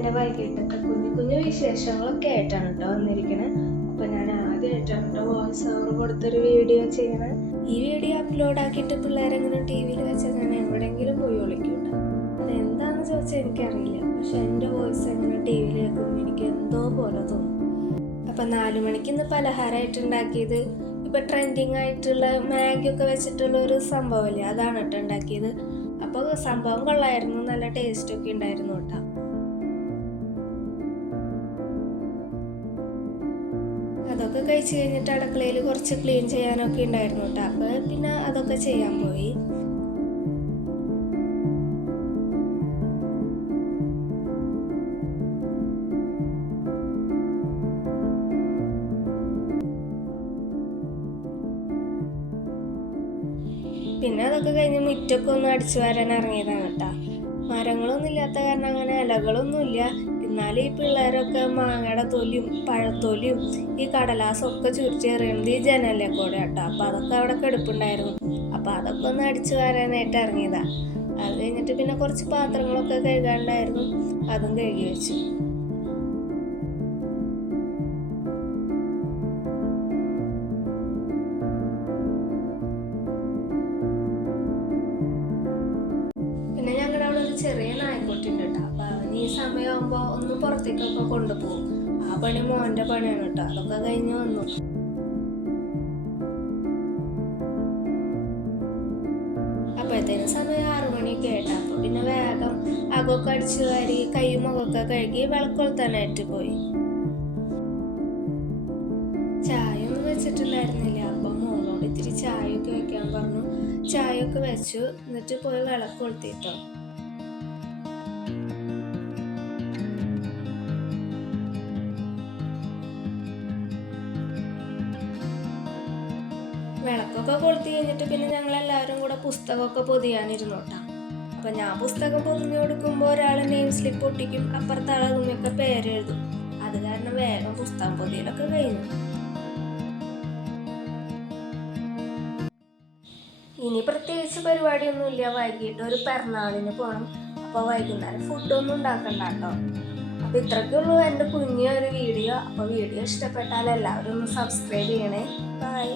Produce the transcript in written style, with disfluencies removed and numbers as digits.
എൻ്റെ വൈകിട്ടത്തെ കുഞ്ഞു കുഞ്ഞു വിശേഷങ്ങളൊക്കെ ആയിട്ടാണ് കേട്ടോ വന്നിരിക്കണത്. അപ്പോൾ ഞാൻ ആദ്യമായിട്ടാണ് കേട്ടോ വോയിസ് ഓവർ കൊടുത്തൊരു വീഡിയോ ചെയ്യണത്. ഈ വീഡിയോ അപ്ലോഡ് ആക്കിയിട്ട് പിള്ളേരെങ്ങനെ ടി വിയിൽ വെച്ചാൽ ഞാൻ എവിടെയെങ്കിലും പോയി വിളിക്കും കേട്ടോ. അതെന്താണെന്ന് ചോദിച്ചാൽ എനിക്കറിയില്ല, പക്ഷെ എൻ്റെ വോയിസ് എങ്ങനെ ടി വിയിൽ കേൾക്കുമ്പോൾ എനിക്ക് എന്തോ പോലെ തോന്നും. അപ്പം 4 മണിക്ക് ഇന്ന് പലഹാരമായിട്ട് ഉണ്ടാക്കിയത് ഇപ്പം ട്രെൻഡിങ് ആയിട്ടുള്ള മാഗിയൊക്കെ വെച്ചിട്ടുള്ള ഒരു സംഭവമില്ലേ, അതാണ് കേട്ടോ ഉണ്ടാക്കിയത്. അപ്പോൾ സംഭവം കൊള്ളായിരുന്നു, നല്ല ടേസ്റ്റൊക്കെ ഉണ്ടായിരുന്നു കേട്ടോ. അതൊക്കെ കഴിച്ച് കഴിഞ്ഞിട്ട് അടുക്കളയിൽ കുറച്ച് ക്ലീൻ ചെയ്യാനൊക്കെ ഉണ്ടായിരുന്നു കേട്ടോ. അപ്പോൾ പിന്നെ അതൊക്കെ ചെയ്യാൻ പോയി. പിന്നെ അതൊക്കെ കഴിഞ്ഞ് മുറ്റൊക്കെ ഒന്ന് അടിച്ചു വരാൻ ഇറങ്ങിയതാണ് കേട്ടോ. മരങ്ങളൊന്നും ഇല്ലാത്ത കാരണം അങ്ങനെ ഇലകളൊന്നുമില്ല. എന്നാലും ഈ പിള്ളേരൊക്കെ മാങ്ങയുടെ തൊലിയും പഴത്തൊലിയും ഈ കടലാസൊക്കെ ചുരിച്ചെറിയണത് ഈ ജനലിലെ കൂടെ കേട്ടോ. അപ്പം അതൊക്കെ അവിടെ കിടപ്പുണ്ടായിരുന്നു. അപ്പം അതൊക്കെ ഒന്ന് അടിച്ചു വരാനായിട്ട് ഇറങ്ങിയതാ. അത് കഴിഞ്ഞിട്ട് പിന്നെ കുറച്ച് പാത്രങ്ങളൊക്കെ കഴുകാണ്ടായിരുന്നു, അതും കഴുകി വെച്ചു. പിന്നെ ഞങ്ങളുടെ അവിടെ ഒരു ചെറിയ നായ്ക്കുട്ടിയുണ്ട് കേട്ടോ. അപ്പം അവന് ഈ സമയമാകുമ്പോൾ ഒന്ന് പുറത്തേക്കൊക്കെ കൊണ്ടുപോകും. ആ പണി മോൻ്റെ പണിയാണ് കേട്ടോ. അതൊക്കെ കഴിഞ്ഞ് വന്നു. അപ്പോഴത്തേനും സമയം 6 മണിയൊക്കെ ആയിട്ടാ. അപ്പോൾ പിന്നെ വേഗം അകമൊക്കെ അടിച്ചു വാരി കൈയും മുഖമൊക്കെ കഴുകി വിളക്കൊളുത്താനായിട്ട് പോയി. ചായ ഒന്നും വെച്ചിട്ടുണ്ടായിരുന്നില്ല. അപ്പം മോളോട് ഇത്തിരി ചായയൊക്കെ വെക്കാൻ പറഞ്ഞു. ചായയൊക്കെ വെച്ചു, എന്നിട്ട് പോയി വിളക്കൊളുത്തിട്ടോ. വിളക്കൊക്കെ കൊളുത്തി കഴിഞ്ഞിട്ട് പിന്നെ ഞങ്ങളെല്ലാവരും കൂടെ പുസ്തകമൊക്കെ പൊതിയാനിരുന്നു കേട്ടോ. അപ്പം ഞാൻ പുസ്തകം പൊതിഞ്ഞു കൊടുക്കുമ്പോൾ ഒരാൾ നെയിം സ്ലിപ്പ് ഒട്ടിക്കും, അപ്പുറത്തെ ആൾ അതുമൊക്കെ പേരെഴുതും. അത് കാരണം വേഗം പുസ്തകം പൊതിയലൊക്കെ കഴിഞ്ഞു. ഇനി പ്രത്യേകിച്ച് പരിപാടിയൊന്നുമില്ല. വൈകിട്ട് ഒരു പിറന്നാളിന് പോകണം. അപ്പോൾ വൈകുന്നേരം ഫുഡൊന്നും ഉണ്ടാക്കണ്ട കേട്ടോ. അപ്പോൾ ഇത്രയ്ക്കുള്ളൂ എൻ്റെ കുഞ്ഞൊരു വീഡിയോ. അപ്പോൾ വീഡിയോ ഇഷ്ടപ്പെട്ടാൽ എല്ലാവരും ഒന്ന് സബ്സ്ക്രൈബ് ചെയ്യണേ. ബൈ.